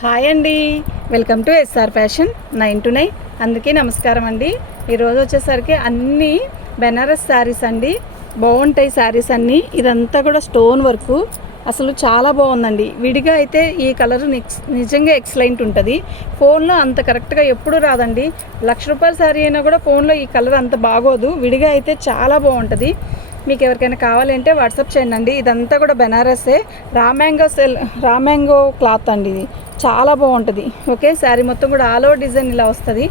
Hi అండి, welcome to SR fashion 9 to 9. అందరికీ నమస్కారం అండి. ఈరోజు వచ్చేసరికి అన్నీ బెనారస్ శారీస్ అండి. బాగుంటాయి శారీస్ అన్నీ. ఇదంతా కూడా స్టోన్ వర్క్, అసలు చాలా బాగుందండి. విడిగా అయితే ఈ కలర్ నిజంగా ఎక్సలెంట్ ఉంటుంది. ఫోన్లో అంత కరెక్ట్గా ఎప్పుడు రాదండి. ₹1,00,000 శారీ అయినా కూడా ఫోన్లో ఈ కలర్ అంత బాగోదు. విడిగా అయితే చాలా బాగుంటుంది. మీకు ఎవరికైనా కావాలంటే వాట్సాప్ చేయండి. ఇదంతా కూడా బెనారసే, రామ్యాంగో క్లాత్ అండి. ఇది చాలా బాగుంటుంది. ఓకే, శారీ మొత్తం కూడా ఆల్ ఓవర్ డిజైన్ ఇలా వస్తుంది.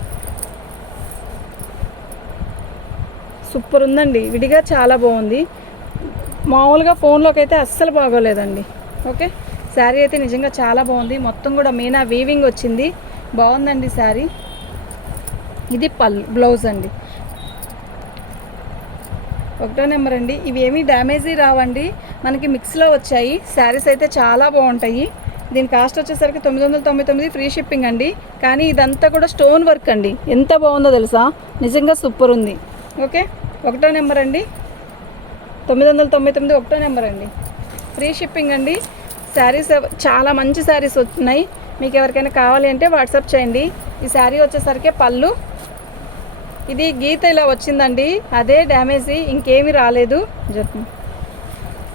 సూపర్ ఉందండి. విడిగా చాలా బాగుంది. మామూలుగా ఫోన్లోకి అయితే అస్సలు బాగోలేదండి. ఓకే, శారీ అయితే నిజంగా చాలా బాగుంది. మొత్తం కూడా మీనా వీవింగ్ వచ్చింది. బాగుందండి శారీ. ఇది బ్లౌజ్ అండి. 1వ నెంబర్ అండి. ఇవి ఏమీ డ్యామేజీ రావండి, మనకి మిక్స్లో వచ్చాయి. శారీస్ అయితే చాలా బాగుంటాయి. దీని కాస్ట్ వచ్చేసరికి 999 ఫ్రీ షిప్పింగ్ అండి. కానీ ఇదంతా కూడా స్టోన్ వర్క్ అండి. ఎంత బాగుందో తెలుసా, నిజంగా సూపర్ ఉంది. ఓకే, 1వ నెంబర్ అండి. 999 1వ నెంబర్ అండి. ఫ్రీ షిప్పింగ్ అండి. శారీస్ చాలా మంచి శారీస్ ఉన్నాయి. మీకు ఎవరికైనా కావాలి అంటే వాట్సాప్ చేయండి. ఈ శారీ వచ్చేసరికి పళ్ళు, ఇది గీత ఇలా వచ్చిందండి, అదే డ్యామేజీ, ఇంకేమీ రాలేదు.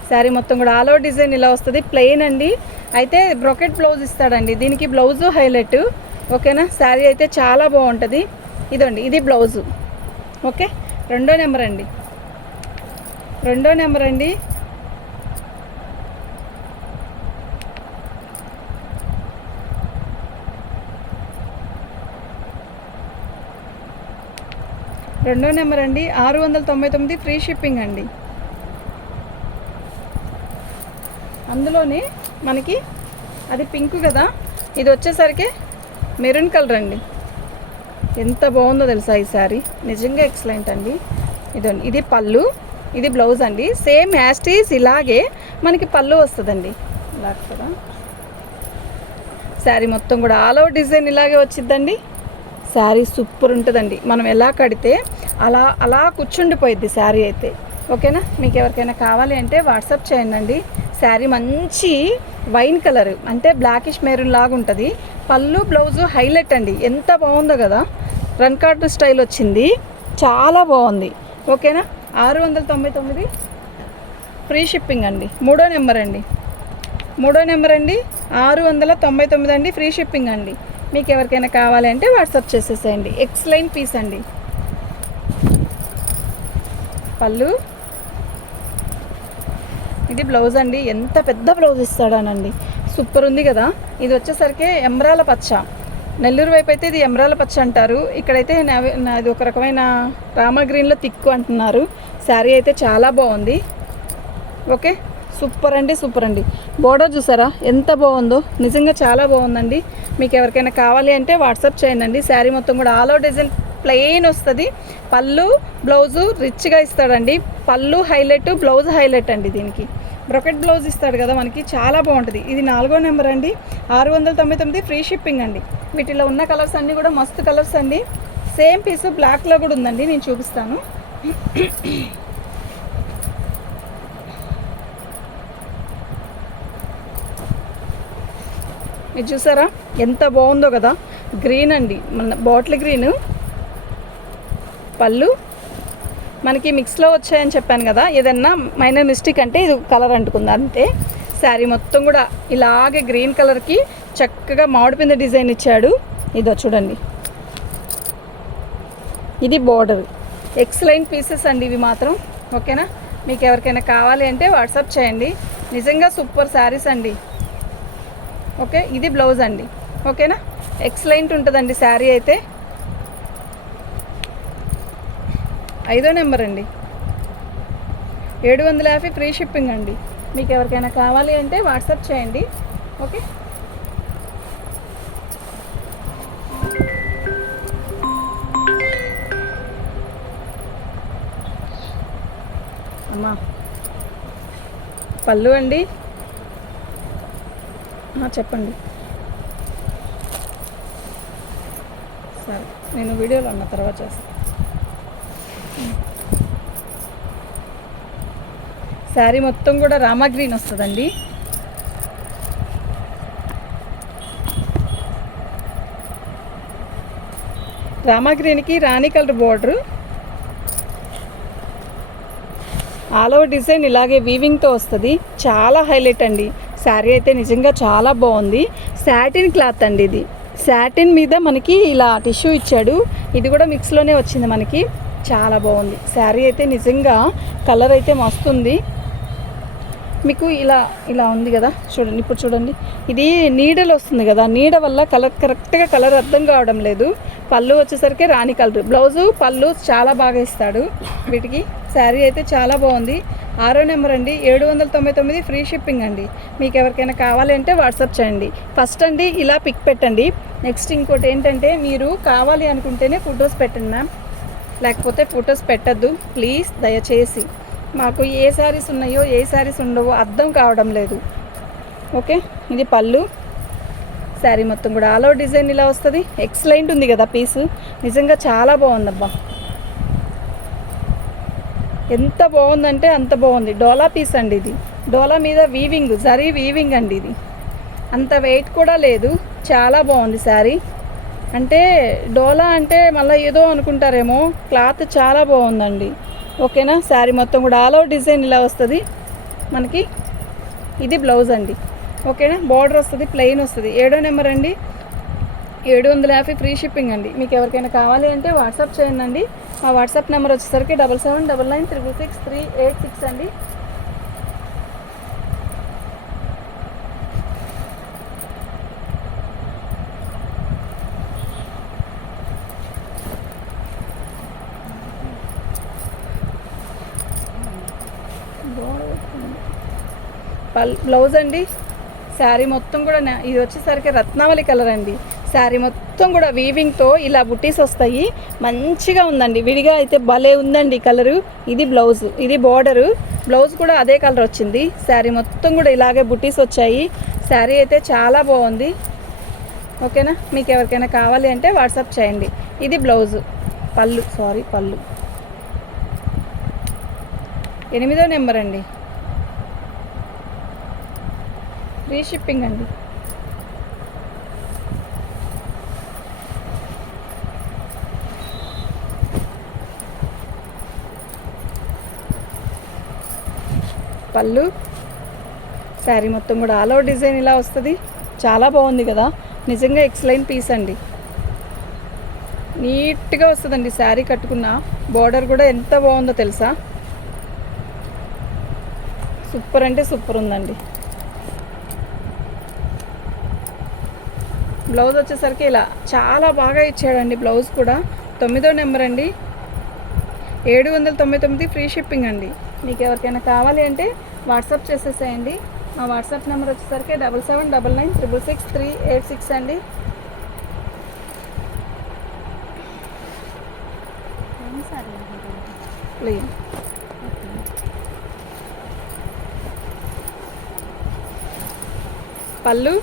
శారీ మొత్తం కూడా ఆల్ ఓవర్ డిజైన్ ఇలా వస్తుంది. ప్లెయిన్ అండి. అయితే బ్రొకెట్ బ్లౌజ్ ఇస్తాడండి, దీనికి బ్లౌజు హైలైట్. ఓకేనా, శారీ అయితే చాలా బాగుంటుంది. ఇదండి, ఇది బ్లౌజు. ఓకే, 2వ నెంబర్ అండి. 2వ నెంబర్ అండి. రెండో నెంబర్ అండి. 699 ఫ్రీ షిప్పింగ్ అండి. అందులోనే మనకి అది పింక్ కదా, ఇది వచ్చేసరికి మెరూన్ కలర్ అండి. ఎంత బాగుందో తెలుసా ఈ శారీ, నిజంగా ఎక్సలెంట్ అండి. ఇదండి, ఇది పళ్ళు, ఇది బ్లౌజ్ అండి. సేమ్ యాస్టీస్ ఇలాగే మనకి పళ్ళు వస్తుందండి. ఇలా కదా, శారీ మొత్తం కూడా ఆల్ ఓవర్ డిజైన్ ఇలాగే వచ్చిద్దండి. శారీ సూపర్ ఉంటుందండి. మనం ఎలా కడితే అలా అలా కూర్చుండిపోయిద్ది శారీ అయితే. ఓకేనా, మీకు ఎవరికైనా కావాలి అంటే వాట్సాప్ చేయండి. శారీ మంచి వైన్ కలర్, అంటే బ్లాకిష్ మెరూన్ లాగా ఉంటుంది. పళ్ళు బ్లౌజు హైలైట్ అండి. ఎంత బాగుందో కదా, రన్ కార్డ్ స్టైల్ వచ్చింది, చాలా బాగుంది. ఓకేనా, 699 ఫ్రీ షిప్పింగ్ అండి. 3వ నెంబర్ అండి. 3వ నెంబర్ అండి. 699 అండి, ఫ్రీ షిప్పింగ్ అండి. మీకు ఎవరికైనా కావాలి అంటే వాట్సాప్ చేసేసేయండి. ఎక్సలెంట్ పీస్ అండి. పళ్ళు, ఇది బ్లౌజ్ అండి. ఎంత పెద్ద బ్లౌజ్ ఇస్తాడానండి, సూపర్ ఉంది కదా. ఇది వచ్చేసరికి ఎమరాల పచ్చ, నెల్లూరు వైపు అయితే ఇది ఎమరాల పచ్చ అంటారు. ఇక్కడైతే ఇది ఒక రకమైన రామా గ్రీన్లో తిక్కు అంటున్నారు. శారీ అయితే చాలా బాగుంది. ఓకే, సూపర్ అండి, సూపర్ అండి. బోర్డర్ చూసారా ఎంత బాగుందో, నిజంగా చాలా బాగుందండి. మీకు ఎవరికైనా కావాలి అంటే వాట్సాప్ చేయండి. శారీ మొత్తం కూడా ఆల్ ఓవర్ డిజైన్ ప్లెయిన్ వస్తుంది. పళ్ళు బ్లౌజు రిచ్గా ఇస్తాడండి. పళ్ళు హైలైట్, బ్లౌజ్ హైలైట్ అండి. దీనికి బ్రొకెట్ బ్లౌజ్ ఇస్తాడు కదా మనకి, చాలా బాగుంటుంది. ఇది 4వ నెంబర్ అండి. 699 ఫ్రీ షిప్పింగ్ అండి. వీటిలో ఉన్న కలర్స్ అన్నీ కూడా మస్తు కలర్స్ అండి. సేమ్ పీసు బ్లాక్లో కూడా ఉందండి, నేను చూపిస్తాను. ఇది చూసారా ఎంత బాగుందో కదా, గ్రీన్ అండి, మన బాటిల్ గ్రీన్. పళ్ళు మనకి మిక్స్లో వచ్చాయని చెప్పాను కదా, ఏదన్నా మైనర్ మిస్టేక్ అంటే ఇది కలర్ అంటుకుంది అంతే. శారీ మొత్తం కూడా ఇలాగే గ్రీన్ కలర్కి చక్కగా మామిడిపింద డిజైన్ ఇచ్చాడు. ఇదో చూడండి, ఇది బోర్డర్. ఎక్సలెంట్ పీసెస్ అండి ఇవి మాత్రం. ఓకేనా, మీకు ఎవరికైనా కావాలి అంటే వాట్సాప్ చేయండి. నిజంగా సూపర్ శారీస్ అండి. ఓకే, ఇది బ్లౌజ్ అండి. ఓకేనా, ఎక్సలెంట్ ఉంటుందండి శారీ అయితే. 5వ నెంబర్ అండి. 750 ఫ్రీ షిప్పింగ్ అండి. మీకు ఎవరికైనా కావాలి అంటే వాట్సాప్ చేయండి. ఓకే, అమ్మా పళ్ళు అండి. చెప్పండి. సరే, నేను వీడియోలో అన్న తర్వాత చేస్తాను. శారీ మొత్తం కూడా రామా గ్రీన్ వస్తుందండి. రామా గ్రీన్కి రాణి colour border, all over design ఇలాగే వీవింగ్తో వస్తుంది. చాలా హైలైట్ అండి. శారీ అయితే నిజంగా చాలా బాగుంది. శాటిన్ క్లాత్ అండి ఇది. శాటిన్ మీద మనకి ఇలా టిష్యూ ఇచ్చాడు. ఇది కూడా మిక్స్లోనే వచ్చింది మనకి. చాలా బాగుంది శారీ అయితే నిజంగా. కలర్ అయితే మస్తుంది. మీకు ఇలా ఇలా ఉంది కదా, చూడండి ఇప్పుడు చూడండి. ఇది నీడలు వస్తుంది కదా, నీడ వల్ల కలర్ కరెక్ట్గా కలర్ అర్థం కావడం లేదు. పళ్ళు వచ్చేసరికి రాణి కలర్, బ్లౌజు పళ్ళు చాలా బాగా ఇస్తాడు వీటికి. శారీ అయితే చాలా బాగుంది. 6వ నెంబర్ అండి, 799 ఫ్రీ షిప్పింగ్ అండి. మీకు ఎవరికైనా కావాలి అంటే వాట్సాప్ చేయండి. ఫస్ట్ అండి ఇలా పిక్ పెట్టండి. నెక్స్ట్ ఇంకోటి ఏంటంటే, మీరు కావాలి అనుకుంటేనే ఫొటోస్ పెట్టండి మ్యామ్, లేకపోతే ఫొటోస్ పెట్టద్దు ప్లీజ్ దయచేసి. మాకు ఏ శారీస్ ఉన్నాయో ఏ శారీస్ ఉండవో అర్థం కావడం లేదు. ఓకే, ఇది పళ్ళు. శారీ మొత్తం కూడా ఆల్ ఓవర్ డిజైన్ ఇలా వస్తుంది. ఎక్సలెంట్ ఉంది కదా పీసు, నిజంగా చాలా బాగుందబ్బా. ఎంత బాగుందంటే అంత బాగుంది. డోలా పీస్ అండి ఇది. డోలా మీద వీవింగ్, జరీ వీవింగ్ అండి ఇది. అంత వెయిట్ కూడా లేదు. చాలా బాగుంది శారీ. అంటే డోలా అంటే మళ్ళీ ఏదో అనుకుంటారేమో, క్లాత్ చాలా బాగుందండి. ఓకేనా, శారీ మొత్తం కూడా ఆల్ ఓవర్ డిజైన్ ఇలా వస్తుంది మనకి. ఇది బ్లౌజ్ అండి. ఓకేనా, బార్డర్ వస్తుంది, ప్లెయిన్ వస్తుంది. 7వ నెంబర్ అండి, 750 ఫ్రీ షిప్పింగ్ అండి. మీకు ఎవరికైనా కావాలి అంటే వాట్సాప్ చేయండి అండి. మా వాట్సాప్ నెంబర్ వచ్చేసరికి 7799966386 అండి. బ్లౌజ్ అండి. శారీ మొత్తం కూడా ఇది వచ్చేసరికి రత్నావళి కలర్ అండి. శారీ మొత్తం కూడా వీవింగ్తో ఇలా బుట్టీస్ వస్తాయి. మంచిగా ఉందండి. విడిగా అయితే భలే ఉందండి కలరు. ఇది బ్లౌజ్, ఇది బార్డరు. బ్లౌజ్ కూడా అదే కలర్ వచ్చింది. శారీ మొత్తం కూడా ఇలాగే బుట్టీస్ వచ్చాయి. శారీ అయితే చాలా బాగుంది. ఓకేనా, మీకు ఎవరికైనా కావాలి అంటే వాట్సాప్ చేయండి. ఇది బ్లౌజు. పళ్ళు, పళ్ళు. 8వ నెంబర్ అండి, ఫ్రీ షిప్పింగ్ అండి. పళ్ళు, శారీ మొత్తం కూడా ఆల్ ఓవర్ డిజైన్ ఇలా వస్తుంది. చాలా బాగుంది కదా, నిజంగా ఎక్సలెంట్ పీస్ అండి. నీట్గా వస్తుందండి శారీ కట్టుకున్న. బార్డర్ కూడా ఎంత బాగుందో తెలుసా, సూపర్ అంటే సూపర్ ఉందండి. బ్లౌజ్ వచ్చేసరికి ఇలా చాలా బాగా ఇచ్చాడండి. బ్లౌజ్ కూడా 9వ నెంబర్ అండి, 799 ఫ్రీ షిప్పింగ్ అండి. మీకు ఎవరికైనా కావాలి అంటే వాట్సాప్ చేసేసేయండి. మా వాట్సాప్ నెంబర్ వచ్చేసరికి 7799666386 అండి. ప్లీజ్ పళ్ళు,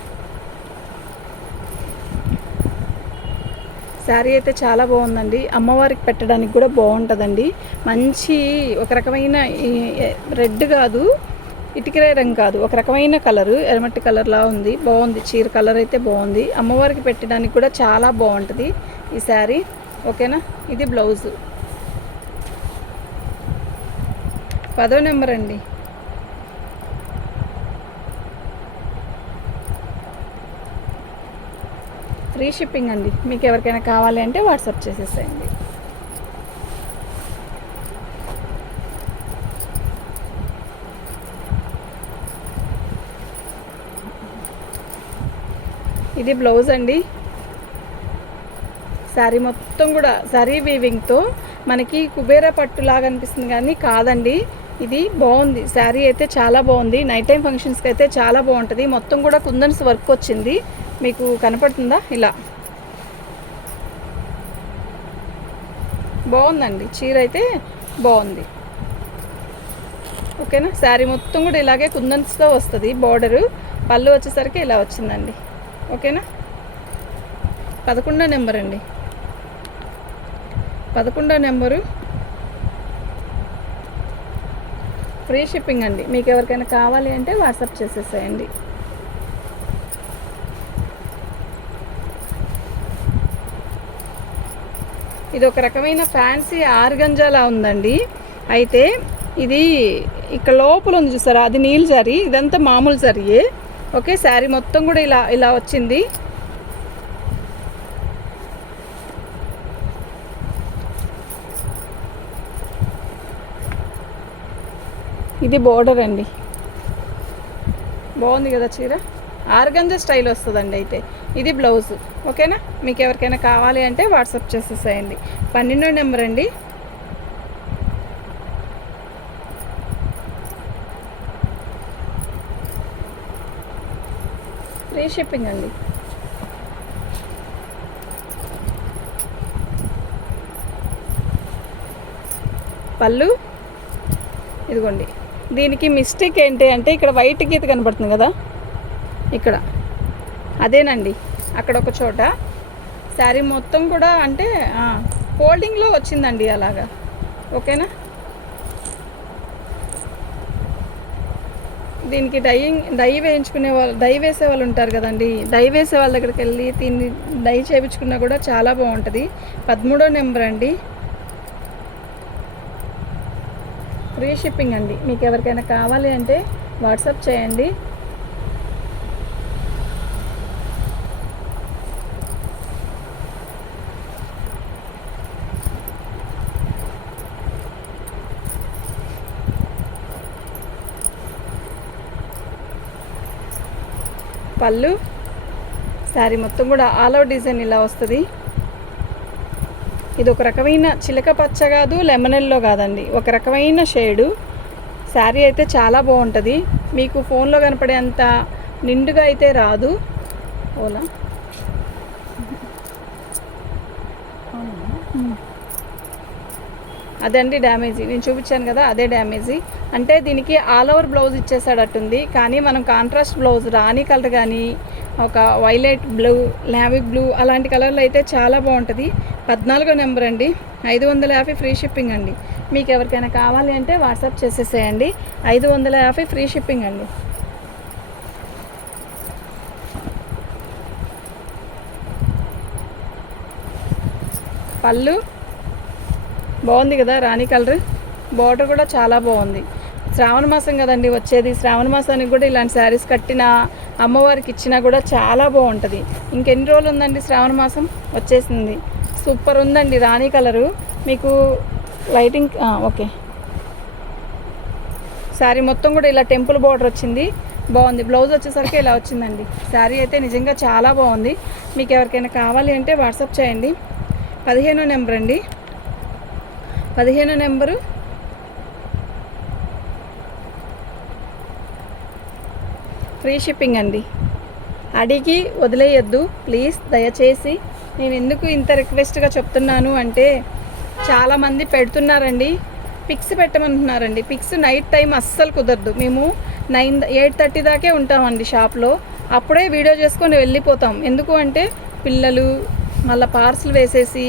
శారీ అయితే చాలా బాగుందండి. అమ్మవారికి పెట్టడానికి కూడా బాగుంటుందండి. మంచి ఒక రకమైన రెడ్ కాదు, ఇటుకరాయి రంగు కాదు, ఒక రకమైన కలరు, ఎర్రమట్టి కలర్లా ఉంది. బాగుంది, చీర కలర్ అయితే బాగుంది. అమ్మవారికి పెట్టడానికి కూడా చాలా బాగుంటుంది ఈ శారీ. ఓకేనా, ఇది బ్లౌజు. 10వ నెంబర్ అండి, ఫ్రీ షిప్పింగ్ అండి. మీకు ఎవరికైనా కావాలి అంటే వాట్సాప్ చేసేసేయండి. ఇది బ్లౌజ్ అండి. శారీ మొత్తం కూడా శారీ వీవింగ్తో మనకి కుబేరా పట్టు లాగా అనిపిస్తుంది కానీ కాదండి, ఇది బాగుంది. శారీ అయితే చాలా బాగుంది. నైట్ టైం ఫంక్షన్స్కి అయితే చాలా బాగుంటుంది. మొత్తం కూడా కుందన్స్ వర్క్ వచ్చింది, మీకు కనపడుతుందా, ఇలా బాగుందండి. చీర అయితే బాగుంది. ఓకేనా, శారీ మొత్తం కూడా ఇలాగే కుందన్స్తో వస్తుంది. బార్డరు, పళ్ళు వచ్చేసరికి ఇలా వచ్చిందండి. ఓకేనా, 11వ నెంబర్ అండి, 11వ నెంబరు ఫ్రీ షిప్పింగ్ అండి. మీకు ఎవరికైనా కావాలి అంటే వాట్సాప్ చేసేసేయండి. ఇది ఒక రకమైన ఫ్యాన్సీ ఆర్గంజాలా ఉందండి. అయితే ఇది ఇక్కడ లోపల ఉంది చూసారా, అది నీల్ జరీ, ఇదంతా మామూలు జరీయే. ఓకే, శారీ మొత్తం కూడా ఇలా ఇలా వచ్చింది. ఇది బోర్డర్ అండి, బాగుంది కదా చీర. ఆర్గంజా స్టైల్ వస్తుందండి. అయితే ఇది బ్లౌజ్. ఓకేనా, మీకు ఎవరికైనా కావాలి అంటే వాట్సాప్ చేసేసేయండి. 12 నెంబర్ అండి. ఫ్రీ షిప్పింగ్ అండి. పళ్ళు ఇదిగోండి. దీనికి మిస్టేక్ ఏంటి అంటే ఇక్కడ వైట్ గీత కనబడుతుంది కదా, ఇక్కడ అదేనండి, అక్కడ ఒక చోట శారీ మొత్తం కూడా అంటే ఫోల్డింగ్లో వచ్చిందండి అలాగా. ఓకేనా, దీనికి డై వేయించుకునే వాళ్ళు, డై వేసే వాళ్ళు ఉంటారు కదండి, డై వేసే వాళ్ళ దగ్గరికి వెళ్ళి దీన్ని డై చేయించుకున్నా కూడా చాలా బాగుంటుంది. 13 నెంబర్ అండి. ఫ్రీ షిప్పింగ్ అండి. మీకు ఎవరికైనా కావాలి అంటే వాట్సాప్ చేయండి. పళ్ళు శారీ మొత్తం కూడా ఆల్ ఓవర్ డిజైన్ ఇలా వస్తుంది. ఇది ఒక రకమైన చిలక పచ్చ కాదు, లెమన్ ఎల్లో కాదండి, ఒక రకమైన షేడు. శారీ అయితే చాలా బాగుంటుంది. మీకు ఫోన్లో కనపడేంత నిండుగా అయితే రాదు. ఓలా అదండి డ్యామేజీ, నేను చూపించాను కదా, అదే డ్యామేజీ. అంటే దీనికి ఆల్ ఓవర్ బ్లౌజ్ ఇచ్చేసాడట్టుంది, కానీ మనం కాంట్రాస్ట్ బ్లౌజ్ రాణి కలర్ కానీ ఒక వైలెట్ బ్లూ, నావీ బ్లూ అలాంటి కలర్లో అయితే చాలా బాగుంటుంది. 14 నెంబర్ అండి. 550 ఫ్రీ షిప్పింగ్ అండి. మీకు ఎవరికైనా కావాలి అంటే వాట్సాప్ చేసేసేయండి. 550 ఫ్రీ షిప్పింగ్ అండి. పళ్ళు బాగుంది కదా, రాణి కలర్. బార్డర్ కూడా చాలా బాగుంది. శ్రావణ మాసం కదండి వచ్చేది, శ్రావణ మాసానికి కూడా ఇలాంటి శారీస్ కట్టిన అమ్మవారికి ఇచ్చినా కూడా చాలా బాగుంటుంది. ఇంకెన్ని రోజులు ఉందండి, శ్రావణ మాసం వచ్చేసింది. సూపర్ ఉందండి రాణి కలరు. మీకు లైటింగ్ ఓకే. శారీ మొత్తం కూడా ఇలా టెంపుల్ బార్డర్ వచ్చింది, బాగుంది. బ్లౌజ్ వచ్చేసరికి ఇలా వచ్చిందండి. శారీ అయితే నిజంగా చాలా బాగుంది. మీకు ఎవరికైనా కావాలి అంటే వాట్సాప్ చేయండి. 15 నెంబర్ అండి. 15 నెంబరు. ఫ్రీ షిప్పింగ్ అండి. అడిగి వదిలేయద్దు ప్లీజ్, దయచేసి. నేను ఎందుకు ఇంత రిక్వెస్ట్గా చెప్తున్నాను అంటే చాలామంది పెడుతున్నారండి, పిక్స్ పెట్టమంటున్నారండి. పిక్స్ నైట్ టైం అస్సలు కుదరదు. మేము 8:30 దాకే ఉంటామండి షాప్లో. అప్పుడే వీడియో చేసుకొని వెళ్ళిపోతాం. ఎందుకు అంటే పిల్లలు మళ్ళీ పార్సల్ వేసేసి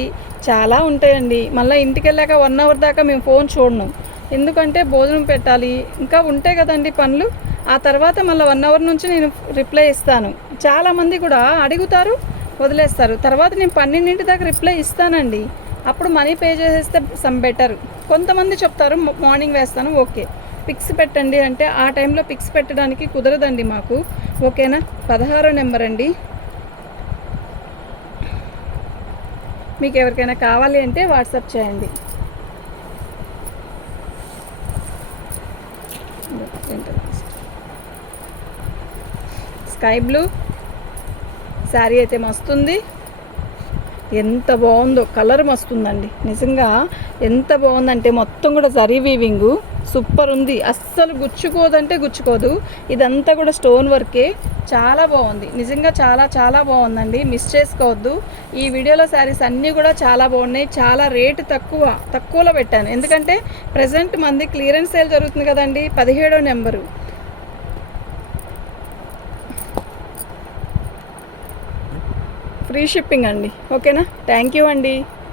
చాలా ఉంటాయండి. మళ్ళీ ఇంటికి వెళ్ళాక 1 అవర్ దాకా మేము ఫోన్ చూడను. ఎందుకంటే భోజనం పెట్టాలి, ఇంకా ఉంటాయి కదండి పనులు. ఆ తర్వాత మళ్ళీ 1 అవర్ నుంచి నేను రిప్లై ఇస్తాను. చాలామంది కూడా అడుగుతారు, వదిలేస్తారు. తర్వాత నేను 12 దాకా రిప్లై ఇస్తానండి. అప్పుడు మనీ పే చేసేస్తే సమ్ బెటర్. కొంతమంది చెప్తారు మార్నింగ్ వేస్తాను, ఓకే పిక్స్ పెట్టండి అంటే ఆ టైంలో పిక్స్ పెట్టడానికి కుదరదండి మాకు. ఓకేనా. 16 నెంబర్ అండి. మీకు ఎవరికైనా కావాలి అంటే వాట్సాప్ చేయండి. స్కై బ్లూ శారీ అయితే మస్తుంది. ఎంత బాగుందో, కలర్ మస్తుందండి. నిజంగా ఎంత బాగుందంటే మొత్తం కూడా జరీ వీవింగు సూపర్ ఉంది. అస్సలు గుచ్చుకోదంటే గుచ్చుకోదు. ఇదంతా కూడా స్టోన్ వర్కే, చాలా బాగుంది. నిజంగా చాలా చాలా బాగుందండి. మిస్ చేసుకోవద్దు. ఈ వీడియోలో శారీస్ అన్నీ కూడా చాలా బాగున్నాయి. చాలా రేటు తక్కువలో పెట్టాను. ఎందుకంటే ప్రజెంట్ మంది క్లియరెన్స్ సేల్ జరుగుతుంది కదండి. 17 నెంబరు. ఫ్రీ షిప్పింగ్ అండి. ఓకేనా. థ్యాంక్ యూ అండి.